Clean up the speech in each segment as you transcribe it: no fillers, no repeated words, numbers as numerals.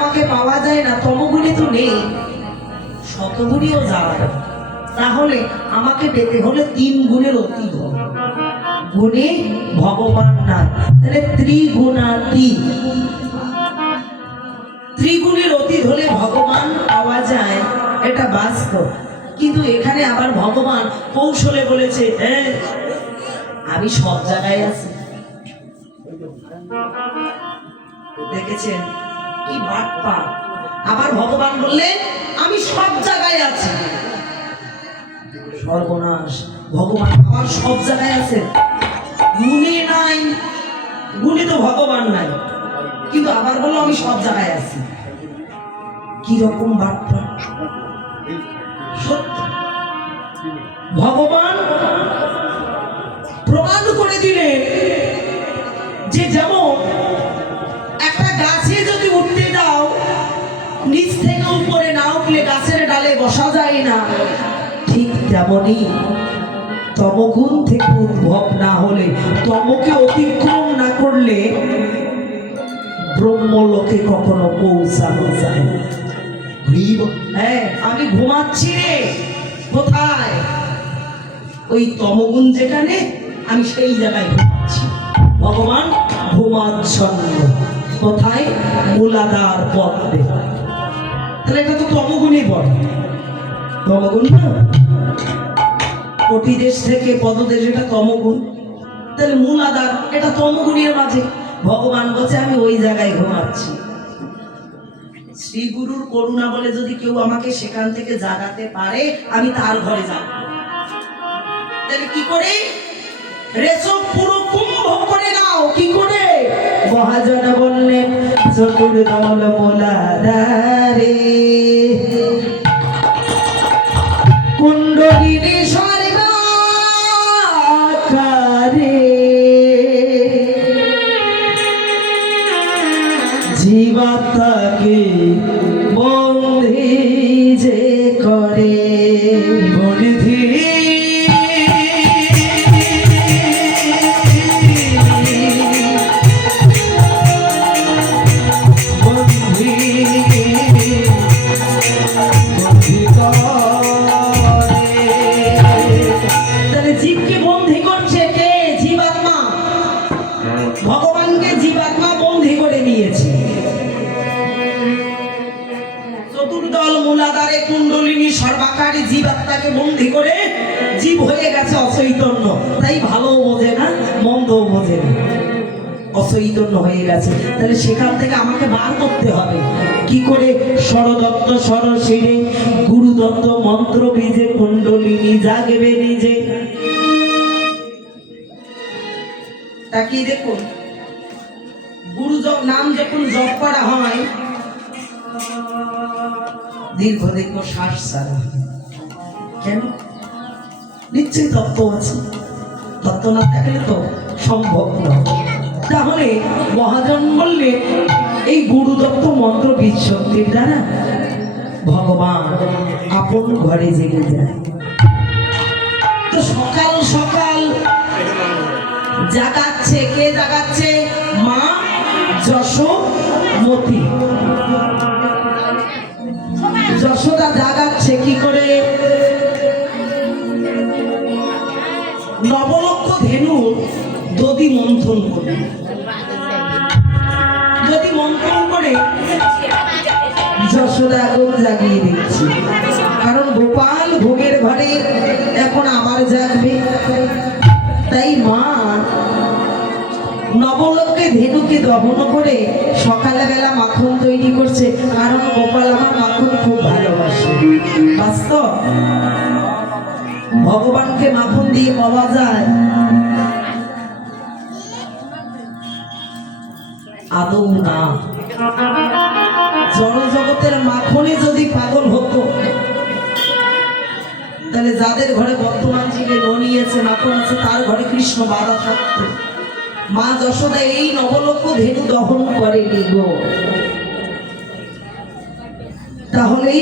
আমাকে পাওয়া যায় না, তমগুণে তো নেই, শতগুণীও যায়, তাহলে আমাকে পেতে হলে 3 গুণের অতীত গুণে ভগবান না, তাহলে ত্রিগুণাতীত, ত্রিগুণের অতীত হলে ভগবান পাওয়া যায়, এটা বাস্তব। কিন্তু এখানে আবার ভগবান কৌশলে বলেছে, হ্যাঁ আমি সব জায়গায় আছি। দেখেছেন কি বাটপা? আবার ভগবান বললেন আমি সব জায়গায় আছি। সর্বনাশ, ভগবান আবার সব জায়গায় আছেন, গুণে নাই, গুণে তো ভগবান নাই, কিন্তু আবার বললো আমি সব জায়গায় আছি। কি রকম বার্তা! সত্য, ভগবান প্রমাণ করে দিলেন যে যেমন একটা গাছে যদি উঠতে যাও, নিচ থেকে উপরে না উঠলে গাছের ডালে বসা যায় না, ঠিক তেমনি তমগুণ থেকে উদ্ভব না হলে, তমকে অতিক্রম না করলে ব্রহ্মলোকে কখনো পৌঁছানো যায় না। হ্যাঁ, আমি ঘুমাচ্ছি রে, কোথায়? ওই তমগুণ যেখানে, আমি সেই জায়গায় ঘুমাচ্ছি। ভগবান ঘুমাচ্ছন্ন কোথায়? মূলাধার পদ্মে। তাহলে এটা তো তমগুণই পড়ে, তমগুণ না? কোটি দেশ থেকে পদদেশ, এটা তমগুণ। তাহলে মূলাধার, এটা তমগুণের মাঝে। ভগবান বলছে আমি ওই জায়গায় ঘুমাচ্ছি। শ্রী গুরুর করুণা বলে যদি কেউ আমাকে সেখান থেকে জাগাতে পারে, আমি তার ঘরে যাব। তাহলে কি করে? রেশম পুরো কুম্ভ করে নাও। কি করে? মহাজন বললেন চতুর্দল মূলাধারে কুণ্ডলিনী সর্বাকারে জীবাত্মাকে বন্ধি যে করে, বন্ধি সর্বাকারী জীবাত্মাকে বন্দী করে জীব হয়ে গেছে অচৈতন্য, তাই ভালো বোঝে না, মন্দও বোঝে না, অচৈতন্য হয়ে গেছে। তাহলে সেখান থেকে আমাকে বার করতে হবে। কি করে? সরদত্ত সরশিরে গুরুদত্ত মন্ত্র বীজে কুণ্ডলিনী জাগবে নিজে। তাকিয়ে দেখুন, গুরু নাম যখন জপ করা হয়, দীর্ঘ দীর্ঘ শ্বাস ছাড়া। কেন? নিশ্চয়ই তত্ত্ব আছে, তত্ত্ব না থাকলে তো সম্ভব নয়। তাহলে মহাজন বললে এই গুরুদত্ত মন্ত্র বীজ শক্তির দ্বারা ভগবান আপন ঘরে জেগে যায়। তো সকাল সকাল জাগাচ্ছে কে? জাগাচ্ছে মা যশোমতী। যশোদা জাগাচ্ছে কি করে? নবলক্ষ ধেনু দধি মন্থন করে, দধি মন্থন করে যশোদা আগুন জাগিয়ে দিচ্ছে। কারণ গোপাল ভোগের ঘরে এখন আবার জাগবে, তাই মা নবলক্ষে ধেনুকে দহন করে সকালবেলা মাখন তৈরি করছে। কারণ গোপাল আমার মাখন খুব ভালোবাসে। বাস্তব, ভগবানকে মাখন দিয়ে পাওয়া যায়? আদৌ না। জড়জগতের মাখনে যদি পাগল হতো, তাহলে যাদের ঘরে বর্তমান যুগে নিয়েছে মাখন আছে, তার ঘরে কৃষ্ণ বাধা থাকতো। মা যশোদা এই নবলক্ষ ধেনু দহন করেনি গো। তাহলে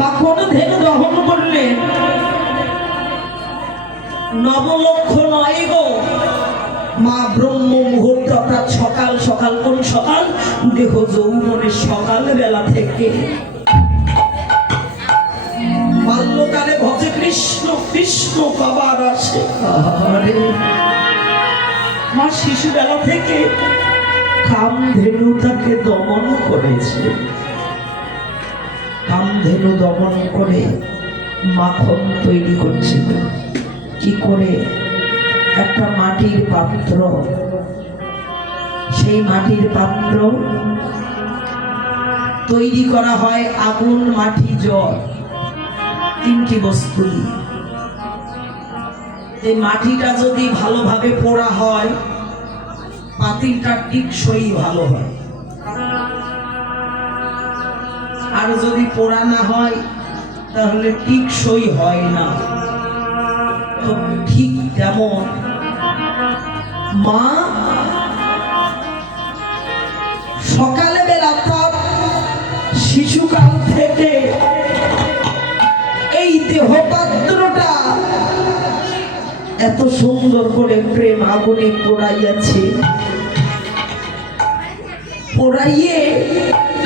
মাখন ধেনু দহন করলেন, নবলক্ষ নয় গো, মা ব্রহ্ম মুহূর্ত অর্থাৎ সকাল সকাল, কোন সকাল? দেহ যৌবনের সকাল বেলা থেকে বাল্যকালে ভজে কৃষ্ণ কৃষ্ণ বাবার আসে। মা শিশুবেলা থেকে কামধেনু তাকে দমন করেছে। কামধেনু দমন করে মাখন তৈরি করছিল। কি করে? একটা মাটির পাত্র, সেই মাটির পাত্র তৈরি করা হয় আগুন, মাটি, জল, তিনটি বস্তু দিয়ে। এই মাটিটা যদি ভালোভাবে পোড়া হয়, পাতিলটা টিকসই ভালো হয়। আর যদি পোড়া না হয় তাহলে টিকসই হয় না। তো ঠিক তেমন মা সকালে বেলা তার শিশুকাল থেকে এই দেহপাত্রটা এত সুন্দর করে প্রেম আগুনে পোড়াইয়াছে। পোড়াইয়ে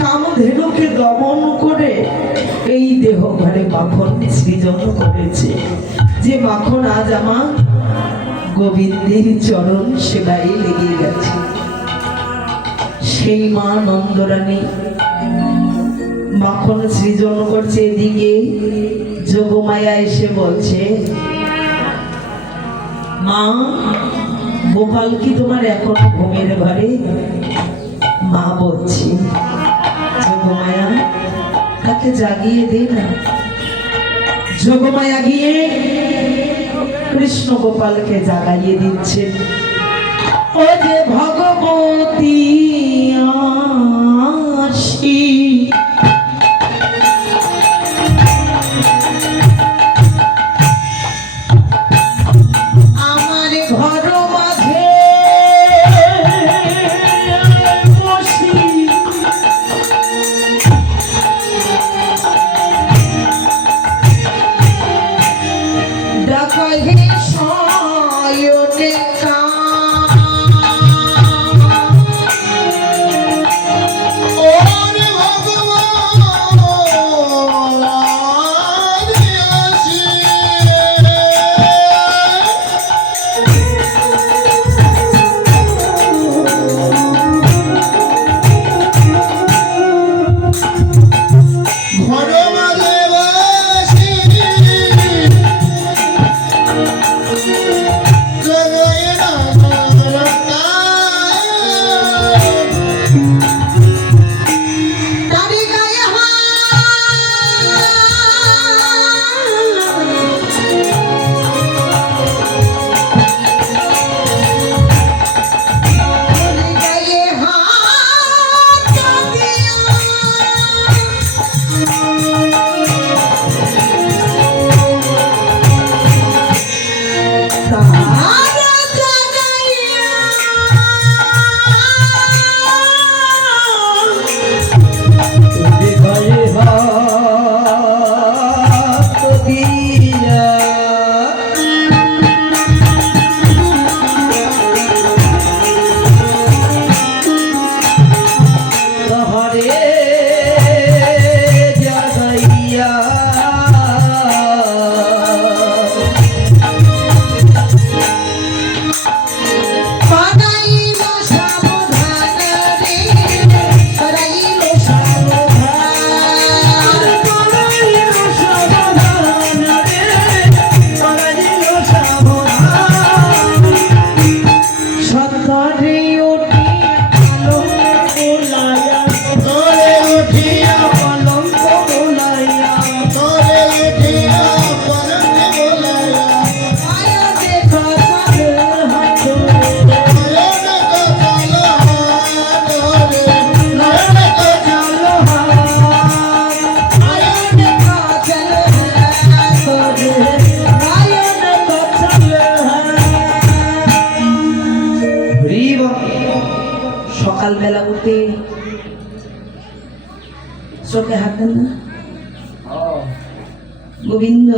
কামধেনুকে দমন করে এই দেহ ঘরে মাখন সৃজন করেছে। যে মাখন আজ আমার গোবিন্দের চরণ সেবায় লেগে গেছে। সেই মা নন্দরানী মাখন সৃজন করছে। এদিকে যোগমায়া এসে বলছে, মা গোপাল কি তোমার এখনো ঘুমের ঘরে? মা বলছি, যোগমায়া তাকে জাগিয়ে দে না। যোগমায়া গিয়ে কৃষ্ণ গোপালকে জাগাইয়ে দিচ্ছে। ও যে ভগবতী আসি, আমার ঘর মাঝে বসি, ডাকা হে শয়নে সকালবেলা উঠে চোখে হাত দেন না? গোবিন্দ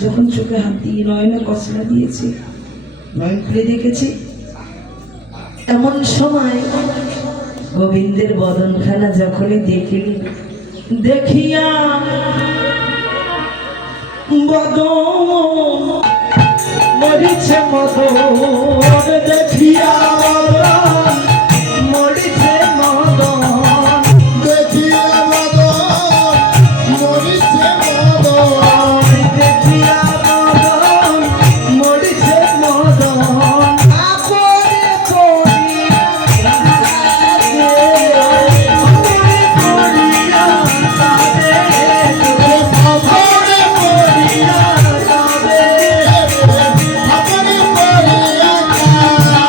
যখন চোখে হাত দিয়ে নয়নে কচলা দিয়েছে, নয়ন খুলে দেখেছে এমন সময় গোবিন্দের বদনখানা যখনই দেখিলি, দেখিয়া বদন মরিছে মদন, দেখিয়া বদন মরিছে মদন, দেখিয়া মদন মরিছে মদন, দেখিয়া বদন মরিছে মদন, আপরে পড়িয়া কাঁদে, আপরে পড়িয়া কাঁদে, আপরে পড়িয়া কাঁদে। আপরে পড়িয়া কাঁদে,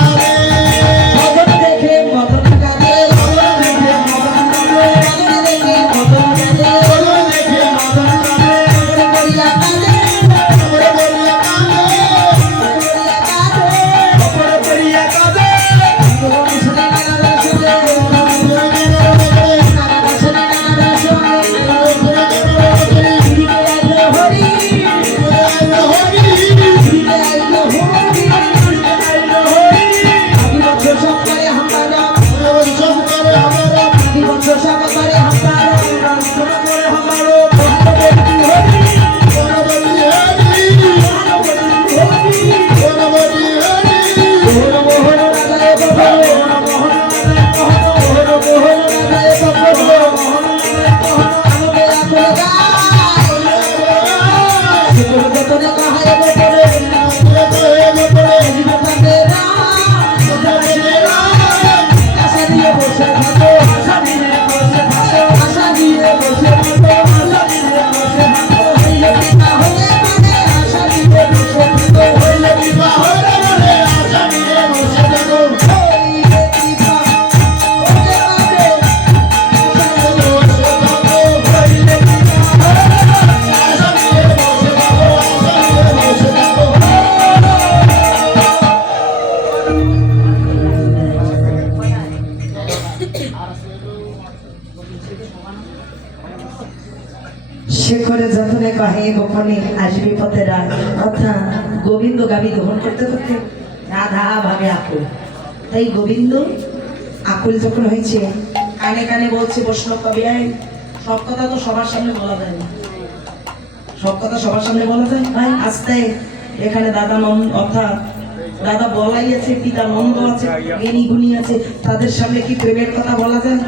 মদন দেখে মদন কাঁদে, মদন দেখে মদন কাঁদে, মদন দেখে মদন কাঁদে, মদন দেখে মদন কাঁদে, আপরে পড়িয়া কাঁদে, আপরে পড়িয়া কাঁদে, আপরে পড়িয়া কাঁদে। মদন শুনে নানা শুনে, শুনে নানা শুনে, ফিরে আইলো হরি, ফিরে আইলো হরি, ফিরে আইলো হরি। আদি বছর সব করে হামলা, সব করে আমরা আদি বছর সব করে হামলা, সব করে হামলা, ভগবতী হরি, বনবলি হরি, বনবলি হরি, মোহন মোহন রাধায় বাবা, মোহন মোহন মোহন রাধায় বাবা, মোহন আমাকে রাখো গায়, সুর যতনে কাহায় বপরে, জীবনে আশা দিয়ে বসে থাকো, আশা দিয়ে বসে থাকো, আশা দিয়ে বসে থাকো, আশা দিয়ে বসে থাকো, হইলে পিতা হলে মানে আশা দিয়ে বসে থাকো, হইলে পিতা হলে মানে আশা দিয়ে বসে থাকো, হইলে পিতা হলে মানে আশা দিয়ে বসে থাকো, হইলে পিতা হলে আশা নিয়ে বসে থাকো, আশা নিয়ে বসে থাকো। শেখরে যতনে কহে গোপনে আসবে পথে রাত, কথা গোবিন্দ গাবি দহন করতে করতে রাধা ভাবে আকুল। তাই গোবিন্দ আকুল যখন হয়েছে, কানে কানে বলছে বৈষ্ণব কবি, সব কথা তো সবার সামনে বলা যায় না, সব কথা সবার সামনে বলা যায় ভাই। আস্তে এখানে দাদা নন্দ অর্থাৎ দাদা বলাই আছে, পিতা নন্দ আছে, জ্ঞানী গুণী আছে, তাদের সামনে কি প্রেমের কথা বলা যায়?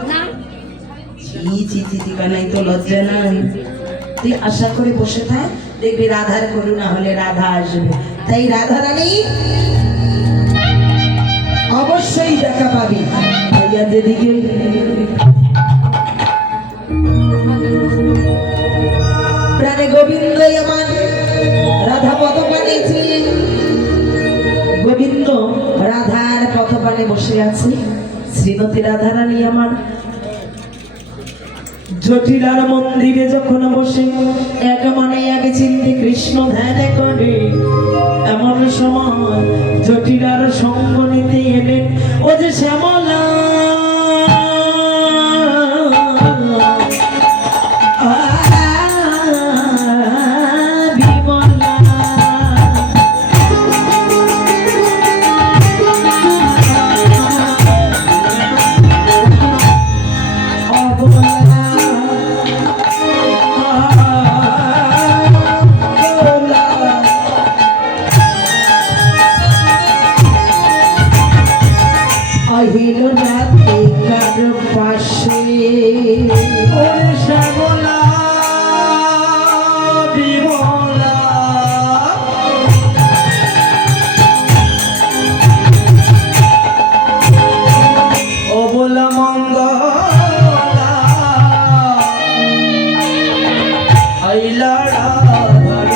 ছি ছি ছি ছি, কানাই তো লজ্জা নাই। তুই আশা করে বসে থাক, দেখবি রাধার করুণা হলে রাধা আসবে। তাই রাধা রানী অবশ্যই দেখা পাবি। ভাইয়া যেদিকে প্রাণে গোবিন্দ আমার রাধা পথপানে ছিলেন, গোবিন্দ রাধার পথপানে বসে আছে। শ্রীমতী রাধা রানী আমার জটিলার মন্দিরে যখন বসে এক মনে এক চিন্তে কৃষ্ণ ধ্যান করে, এমন সময় জটিলার সঙ্গ নিতে এলেন ও যে শ্যামলা, বিমলা, অবলা, আহিল রাতে কার পাশে ওরে শ্যামলা বিমলা, অবলা মঙ্গলা, আইলা রাধার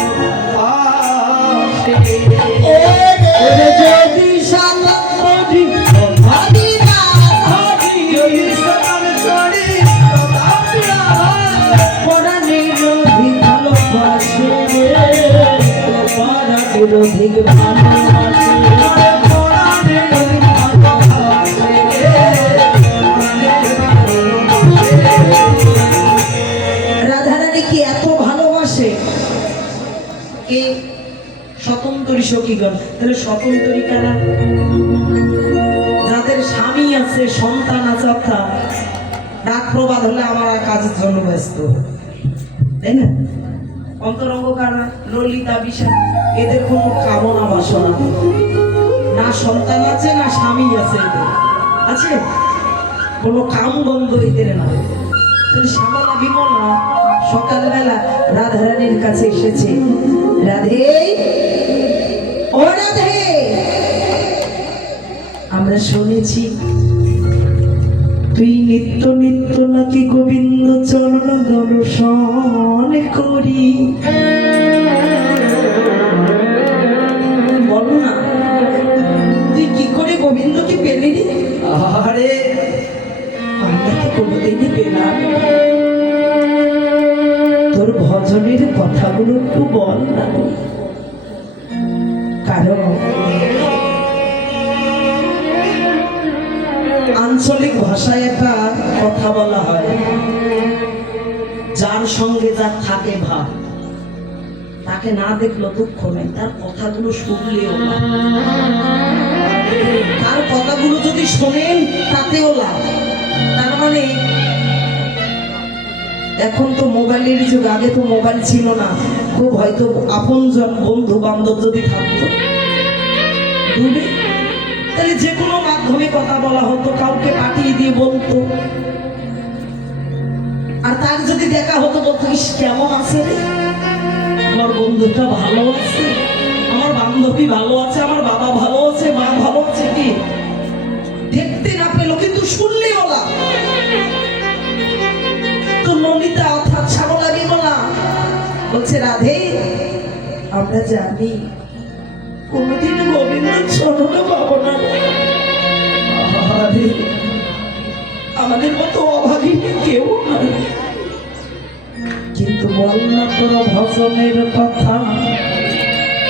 পাশে, ওরে যদি সালামি ভাবি না ভাবি, যদি সালাম করি তাপিয়া পরাণের অধিক ভালোবাসে, পরাণের অধিক ভালোবাসে, পরাণের অধিক ভালোবাসে, রাধারানী কি এত ভালোবাসে? কে? স্বতন্ত্রী সখীগণ। তাহলে স্বতন্ত্রী কারা? যাদের যাদের স্বামী আছে, সন্তান আছে, অর্থাৎ ডাক প্রবাদ হলে আমার আর কাজের জন্য ব্যস্ত, তাই না? অন্তরঙ্গ কারা, ললিতা, বিশাল, এদের কোনো কামনা বাসনা নেই। না সন্তান আছে, না স্বামী আছে, এদের আছে কোনো কাম বন্ধ এদের না। তাহলে শ্যামলা বিমলা সকালবেলা রাধারানীর কাছে এসেছে, রাধে, ও রাধে, আমরা শুনেছি তুই নিত্য নিত্য নাকি গোবিন্দ চরণ দর্শন করি, বলো না তুই কি করে গোবিন্দকে পেলি? আরে আমরা তো কোনোদিনই পেলাম, তোর ভজনের কথাগুলো একটু বল না। কারণ আঞ্চলিক ভাষায় একটা কথা বলা হয়, যার সঙ্গে যার থাকে ভাব, তাকে না দেখলো দুঃখ নেই, তার কথাগুলো শুনলেও না, তার কথাগুলো যদি শোনেন তাতেও লাভ। তার মানে এখন তো মোবাইলের যুগ, আগে তো মোবাইল ছিল না, খুব হয়তো আপনজন বন্ধু বান্ধব যদি থাকতো দূরে, তাহলে যে কোনো মাধ্যমে কথা বলা হতো, কাউকে পাঠিয়ে দিয়ে বলতো, আর তার যদি দেখা হতো বলতো ইস কেমন আছে রে, আমার বন্ধুটা ভালো আছে, আমার বান্ধবী ভালো আছে, আমার বাবা ভালো আছে, মা ভালো আছে, কি দেখতে না পেলো কিন্তু শুনলে বলা। তো ললিতা অর্থাৎ শ্যামলা বিমলা বলছে, রাধে, আমরা জানি কোনদিন গোবিন্দ চরণ পাবো না, আমাদের মতো অভাগী কেউ নাই, কিন্তু বল না তোর ভজনের কথা